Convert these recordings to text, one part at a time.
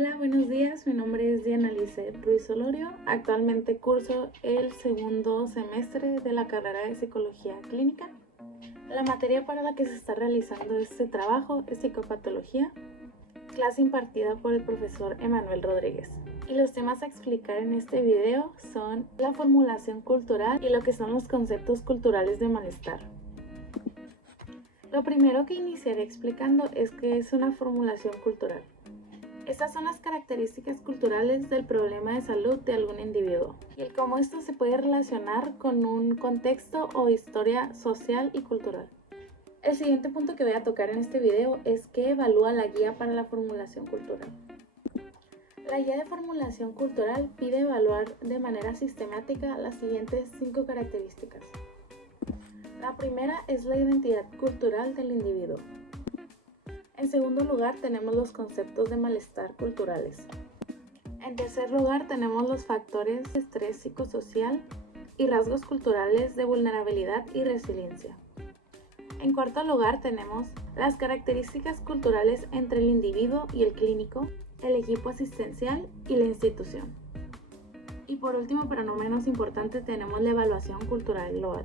Hola, buenos días. Mi nombre es Diana Lice Ruiz Olorio. Actualmente curso el segundo semestre de la carrera de Psicología Clínica. La materia para la que se está realizando este trabajo es Psicopatología, clase impartida por el profesor Emanuel Rodríguez. Y los temas a explicar en este video son la formulación cultural y lo que son los conceptos culturales de malestar. Lo primero que iniciaré explicando es qué es una formulación cultural. Estas son las características culturales del problema de salud de algún individuo y el cómo esto se puede relacionar con un contexto o historia social y cultural. El siguiente punto que voy a tocar en este video es qué evalúa la guía para la formulación cultural. La guía de formulación cultural pide evaluar de manera sistemática las siguientes 5 características. La primera es la identidad cultural del individuo. En segundo lugar, tenemos los conceptos de malestar culturales. En tercer lugar, tenemos los factores de estrés psicosocial y rasgos culturales de vulnerabilidad y resiliencia. En cuarto lugar, tenemos las características culturales entre el individuo y el clínico, el equipo asistencial y la institución. Y por último, pero no menos importante, tenemos la evaluación cultural global.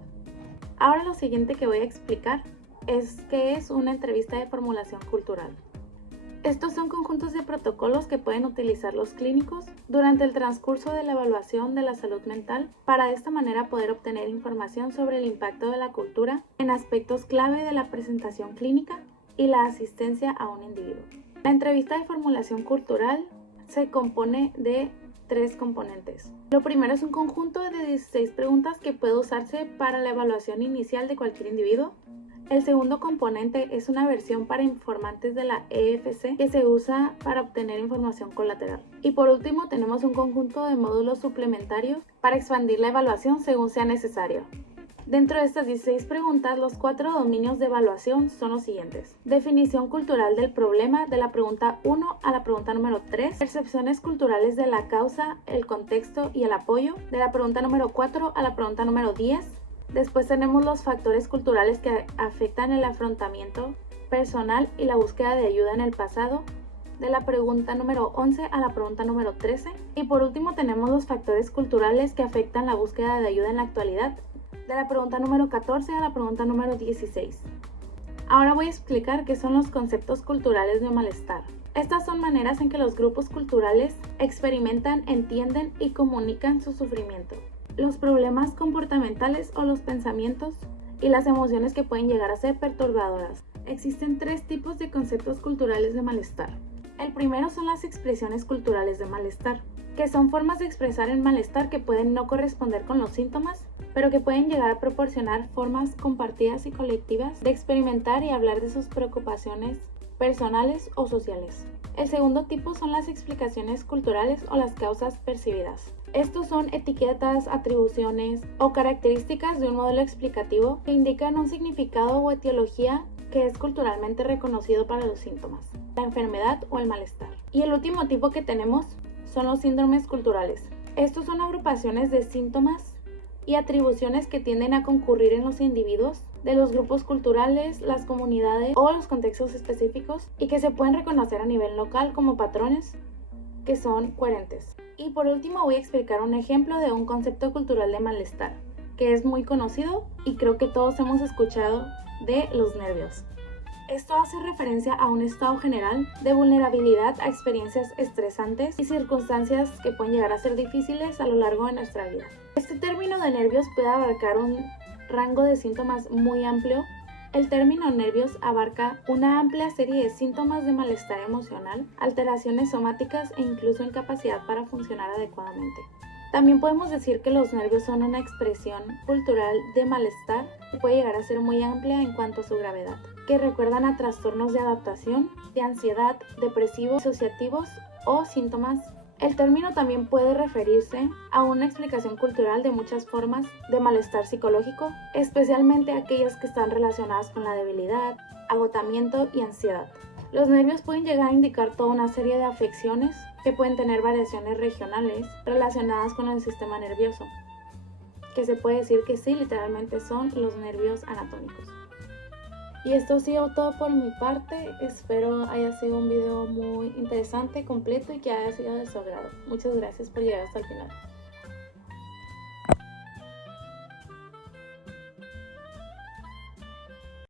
Ahora lo siguiente que voy a explicar es qué es una entrevista de formulación cultural. Estos son conjuntos de protocolos que pueden utilizar los clínicos durante el transcurso de la evaluación de la salud mental para de esta manera poder obtener información sobre el impacto de la cultura en aspectos clave de la presentación clínica y la asistencia a un individuo. La entrevista de formulación cultural se compone de 3 componentes. Lo primero es un conjunto de 16 preguntas que puede usarse para la evaluación inicial de cualquier individuo. El segundo componente es una versión para informantes de la EFC que se usa para obtener información colateral. Y por último tenemos un conjunto de módulos suplementarios para expandir la evaluación según sea necesario. Dentro de estas 16 preguntas, los 4 dominios de evaluación son los siguientes. Definición cultural del problema, de la pregunta 1 a la pregunta número 3. Percepciones culturales de la causa, el contexto y el apoyo, de la pregunta número 4 a la pregunta número 10. Después tenemos los factores culturales que afectan el afrontamiento personal y la búsqueda de ayuda en el pasado, de la pregunta número 11 a la pregunta número 13. Y por último tenemos los factores culturales que afectan la búsqueda de ayuda en la actualidad, de la pregunta número 14 a la pregunta número 16. Ahora voy a explicar qué son los conceptos culturales de malestar. Estas son maneras en que los grupos culturales experimentan, entienden y comunican su sufrimiento, los problemas comportamentales o los pensamientos y las emociones que pueden llegar a ser perturbadoras. Existen 3 tipos de conceptos culturales de malestar. El primero son las expresiones culturales de malestar, que son formas de expresar el malestar que pueden no corresponder con los síntomas, pero que pueden llegar a proporcionar formas compartidas y colectivas de experimentar y hablar de sus preocupaciones personales o sociales. El segundo tipo son las explicaciones culturales o las causas percibidas. Estos son etiquetas, atribuciones o características de un modelo explicativo que indican un significado o etiología que es culturalmente reconocido para los síntomas, la enfermedad o el malestar. Y el último tipo que tenemos son los síndromes culturales. Estos son agrupaciones de síntomas y atribuciones que tienden a concurrir en los individuos de los grupos culturales, las comunidades o los contextos específicos y que se pueden reconocer a nivel local como patrones que son coherentes. Y por último voy a explicar un ejemplo de un concepto cultural de malestar que es muy conocido y creo que todos hemos escuchado de los nervios. Esto hace referencia a un estado general de vulnerabilidad a experiencias estresantes y circunstancias que pueden llegar a ser difíciles a lo largo de nuestra vida. Este término de nervios puede abarcar un rango de síntomas muy amplio. El término nervios abarca una amplia serie de síntomas de malestar emocional, alteraciones somáticas e incluso incapacidad para funcionar adecuadamente. También podemos decir que los nervios son una expresión cultural de malestar que puede llegar a ser muy amplia en cuanto a su gravedad, que recuerdan a trastornos de adaptación, de ansiedad, depresivos, disociativos o síntomas. El término también puede referirse a una explicación cultural de muchas formas de malestar psicológico, especialmente aquellas que están relacionadas con la debilidad, agotamiento y ansiedad. Los nervios pueden llegar a indicar toda una serie de afecciones que pueden tener variaciones regionales relacionadas con el sistema nervioso, que se puede decir que sí, literalmente son los nervios anatómicos. Y esto ha sido todo por mi parte. Espero haya sido un video muy interesante, completo y que haya sido de su agrado. Muchas gracias por llegar hasta el final.